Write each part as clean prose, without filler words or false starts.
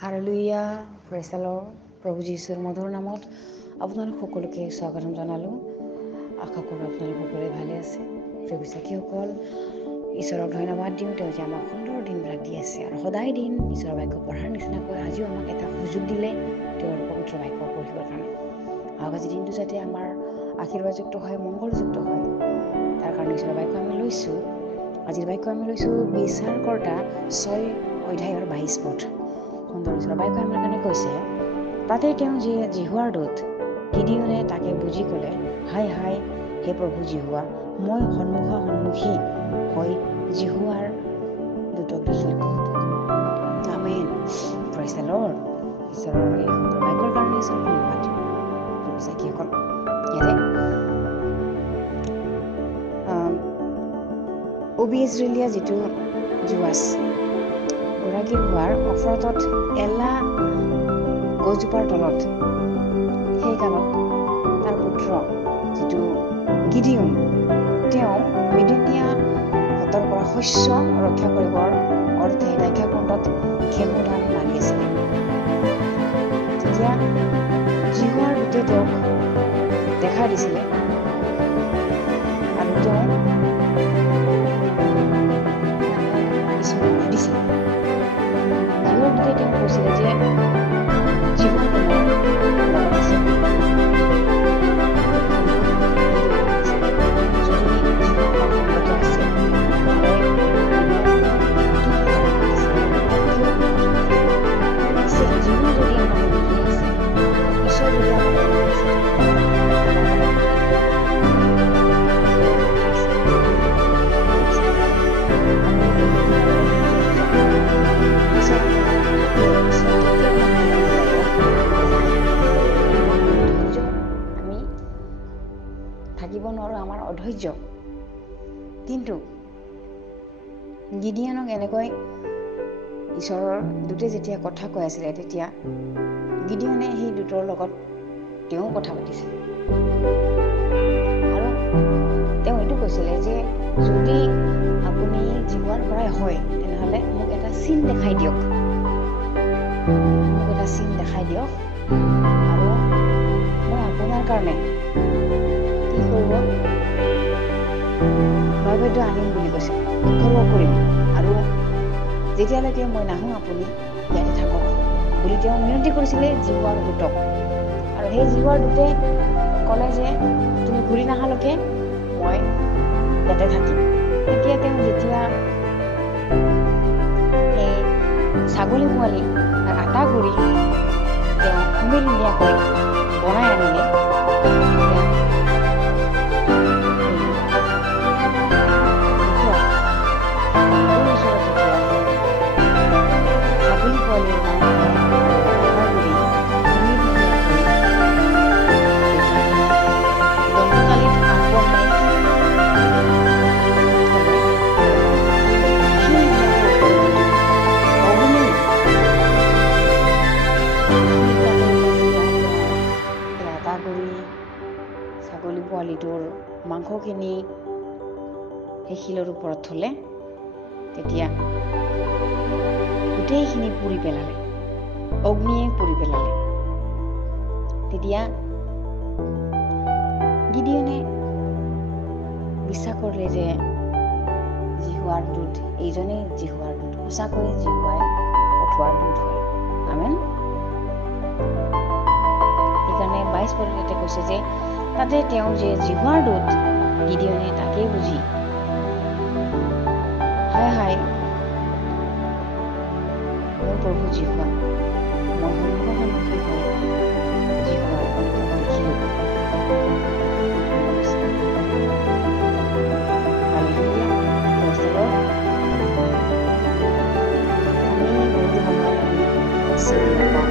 Hallelujah, praise the lord. প্ৰভু যীশুৰ মধুৰ নামত আপোনালোক সকলোকে স্বাগতম জনালোঁ। আশা কৰোঁ আপোনালোক সকলোৱে ভালে আছে। প্ৰিয় বিশ্বাসীসকল, ঈশ্বৰক ধন্যবাদ দিওঁ, তেওঁ যে আমাক সুন্দৰ দিনবিলাক দি আছে আৰু সদায় দিন ঈশ্বৰৰ বাক্য পঢ়াৰ নিচিনাকৈ আজিও আমাক এটা সুযোগ দিলে তেওঁৰ পবিত্ৰ বাক্য পঢ়িবৰ কাৰণে। আৰু আজি দিনটো যাতে আমাৰ আশীৰ্বাদযুক্ত হয়, মংগলযুক্ত হয়, তাৰ কাৰণে ঈশ্বৰৰ বাক্য আমি লৈছোঁ। আজিৰ বাক্য আমি লৈছোঁ বিচাৰকৰ্তা 6 অধ্যায়ৰ 22 পদ। সুন্দৰ ঈশ্বৰৰ বাক্য আমাৰ কাৰণে কৈছে, তাতে তেওঁ জিহুৱাৰ দূত গিদিয়নে তাকে বুজি ক'লে, হায় হায় হে প্ৰভু জিহুৱা, মই সন্মুখী হৈ জিহুৱাৰ দূতক দেখিলোঁ। আমেন। Praise the Lord. ঈশ্বৰৰ এই সুন্দৰ বাক্যৰ কাৰণে ঈশ্বৰক ধন্যবাদ দিওঁ। বিশ্বাসীসকল, ইয়াতে ইজৰাইলীয়া যিটো জোৱাছ গৰাকীৰ হোৱাৰ অফৰতত এলা গছজোপাৰ তলত সেই কালত তাৰ পুত্ৰ যিটো গিদিয়ন, তেওঁ মিডিয়ানীয়াহঁতৰ পৰা শস্য ৰক্ষা কৰিবৰ অৰ্থে দ্ৰাক্ষাকুণ্ডত ঘেঁহু ধান মাৰি আছিলে। তেতিয়া জিহুৱাৰ দূতে তেওঁক দেখা দিছিলে আৰু তেওঁ ঈশ্বৰক সুধিছিলে। জিহুৱাৰ দূতে তেওঁক কৈছিলে যে জিহুৱা তোমাৰ লগত আছে। থাকিব নোৱাৰোঁ, আমাৰ অধৈৰ্য। কিন্তু গিদিয়নক এনেকৈ ঈশ্বৰৰ দূতে যেতিয়া কথা কৈ আছিলে, তেতিয়া গিদিয়নে সেই দূতৰ লগত তেওঁ কথা পাতিছিল আৰু তেওঁ এইটো কৈছিলে যে যদি আপুনি জিহুৱাৰ পৰাই হয়, তেনেহ'লে মোক এটা চিন দেখাই দিয়ক, আৰু মই আপোনাৰ কাৰণে কি কৰিব, নৈবেদ্য আনিম বুলি কৈছে, উৎসৰ্গ কৰিম, আৰু যেতিয়ালৈকে মই নাহোঁ আপুনি ইয়াতে থাকক বুলি তেওঁ মিনতি কৰিছিলে জিহুৱাৰ দূতক। আৰু সেই জিহুৱাৰ দূতে ক'লে যে তুমি ঘূৰি নাহালৈকে মই ইয়াতে থাকিম। তেতিয়া তেওঁ যেতিয়া সেই ছাগলী পোৱালি আটা গুৰি তেওঁ ধুনীয়াকৈ বনাই আনিলে। ছাগলী পোৱালিৰ ছাগলী পোৱালিটোৰ মাংসখিনি সেই শিলৰ ওপৰত থলে, তেতিয়া গোটেইখিনি পুৰি পেলালে, অগ্নিয়ে পুৰি পেলালে। তেতিয়া গিদিয়নে বিশ্বাস কৰিলে যে জিহুৱাৰ দূত এইজনেই জিহুৱাৰ দূত, সঁচাকৈ জিহুৱাই পঠোৱাৰ দূত হয়। আমেন। সেইকাৰণে 22 পদত কৈছে যে তাতে তেওঁ যে জিহুৱাৰ দূত গিদিয়নে তাকেই বুজি, হায় হায় মোৰ প্ৰভু জিহুৱা, মই সন্মুখী হৈ জিহুৱাৰ দূতক দেখিলোঁ। Hallelujah, praise the lord. আমি বহুতো সময়ত আমি চিনি নাপাওঁ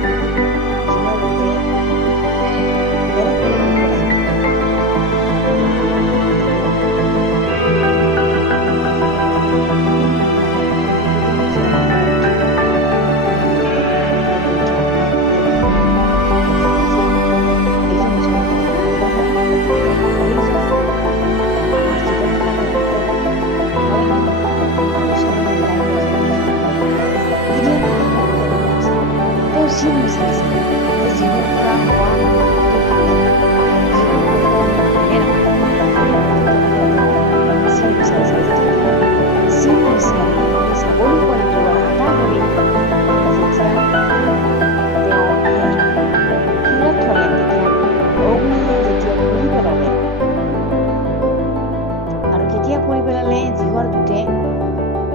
জিহুৱাৰ দূতে বেলেগ বেলেগ চিন বিচাৰিছিলে যে যিহৰ পৰা হোৱা ছাগলী পোৱালিটোৰ আটা কৰি যেতিয়া তেওঁ শিলত থলে তেতিয়া অগ্নিয়ে যেতিয়া পুৰি পেলালে আৰু কেতিয়া পুৰি পেলালে যিহৰ দুটে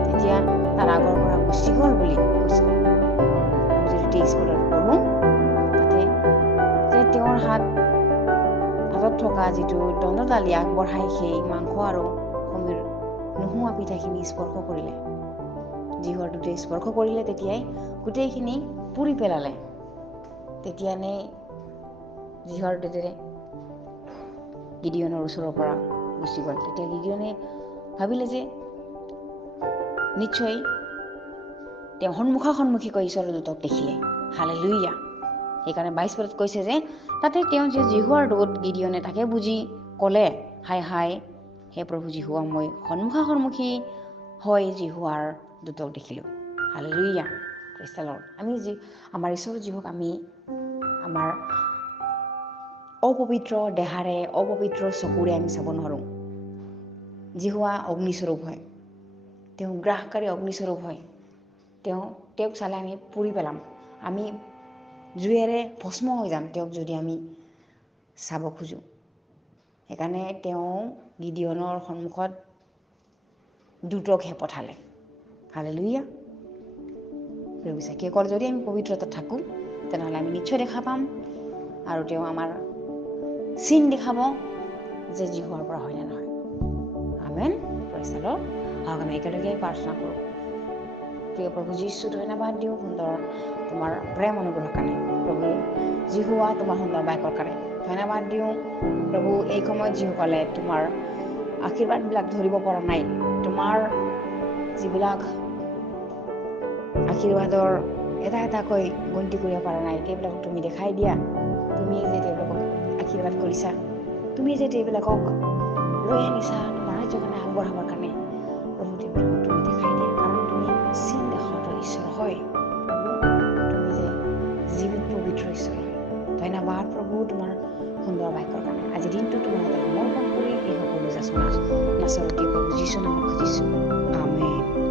তেতিয়া তাৰ আগৰ পৰা গুচি গ'ল বুলি কৈছে। আমি যদি 23 পদত পঢ়ো তাতে যে তেওঁৰ হাতত থকা যিটো দণ্ডদালি আগবঢ়াই সেই মাংস আৰু সমীৰ নোহোৱা পিঠাখিনি স্পৰ্শ কৰিলে, যিহৰ দুটে স্পৰ্শ কৰিলে তেতিয়াই গোটেইখিনি পুৰি পেলালে। তেতিয়ানে যিহৰ দুটে গিদিয়নৰ ওচৰৰ পৰা গুচি গ'ল। তেতিয়া গিদিয়নে ভাবিলে যে নিশ্চয় তেওঁ সন্মুখাসন্মুখীকৈ ঈশ্বৰৰ দূতক দেখিলে। হালেলুয়া। সেইকাৰণে 22 পদত কৈছে যে তাতে তেওঁ যে জিহুৱাৰ দূত গিদিয়নে তাকে বুজি ক'লে, হাই হাই হে প্ৰভু জিহুৱা, মই সন্মুখাসন্মুখী হৈ জিহুৱাৰ দূতক দেখিলোঁ। হালেলুয়া। Praise the lord. আমি আমাৰ ঈশ্বৰ জিহুক আমি আমাৰ অপবিত্ৰ দেহাৰে অপবিত্ৰ চকুৰে আমি চাব নোৱাৰোঁ। জিহুৱা অগ্নিস্বৰূপ হয়, তেওঁ গ্ৰাসকাৰী অগ্নিস্বৰূপ হয়। তেওঁক চালে আমি পুৰি পেলাম, আমি জুইৰে ভস্ম হৈ যাম তেওঁক যদি আমি চাব খোজোঁ। সেইকাৰণে তেওঁ গিদিয়নৰ সন্মুখত দূতকহে পঠালে। হালেলুয়া। কেৱল যদি আমি পবিত্ৰতা থাকোঁ তেনেহ'লে আমি নিশ্চয় দেখা পাম আৰু তেওঁ আমাৰ চিন দেখাব যে জিহুৱাৰ পৰা হয় নে নহয়। আমেন। Praise the Lord. আহক আমি একেলগে প্ৰাৰ্থনা কৰোঁ। প্ৰিয় প্ৰভু যীশু, ধন্যবাদ দিওঁ সুন্দৰ তোমাৰ প্ৰেম অনুগ্ৰহৰ কাৰণে। প্ৰভু জিহুৱা তোমাৰ সুন্দৰ বাক্যৰ কাৰণে ধন্যবাদ দিওঁ। প্ৰভু এই সময়ত যিসকলে তোমাৰ আশীৰ্বাদবিলাক ধৰিব পৰা নাই, তোমাৰ যিবিলাক আশীৰ্বাদৰ এটা এটাকৈ গন্তি কৰিব পৰা নাই, সেইবিলাক তুমি দেখাই দিয়া। তুমি যে তেওঁলোকক আশীৰ্বাদ কৰিছা, তুমি যে তেওঁলোকক লৈ আনিছা তোমাৰ ৰাজ্যৰ কাৰণে আগবঢ়াবৰ কাৰণে, প্ৰভু তেওঁলোকক তুমি দেখাই দিয়া। কাৰণ তুমি চিন দেখাওঁতা ঈশ্বৰ হয়। প্ৰভু তুমি যে জীৱিত পবিত্ৰ ঈশ্বৰ হয়। ধন্যবাদ প্ৰভু তোমাৰ সুন্দৰ বাক্যৰ কাৰণে। আজি দিনটো তোমাৰ হাতত সমৰ্পণ কৰি এই সকলো যাচনা নাচৰতি প্ৰভু যীশু নামত খুজিছোঁ। আমেন।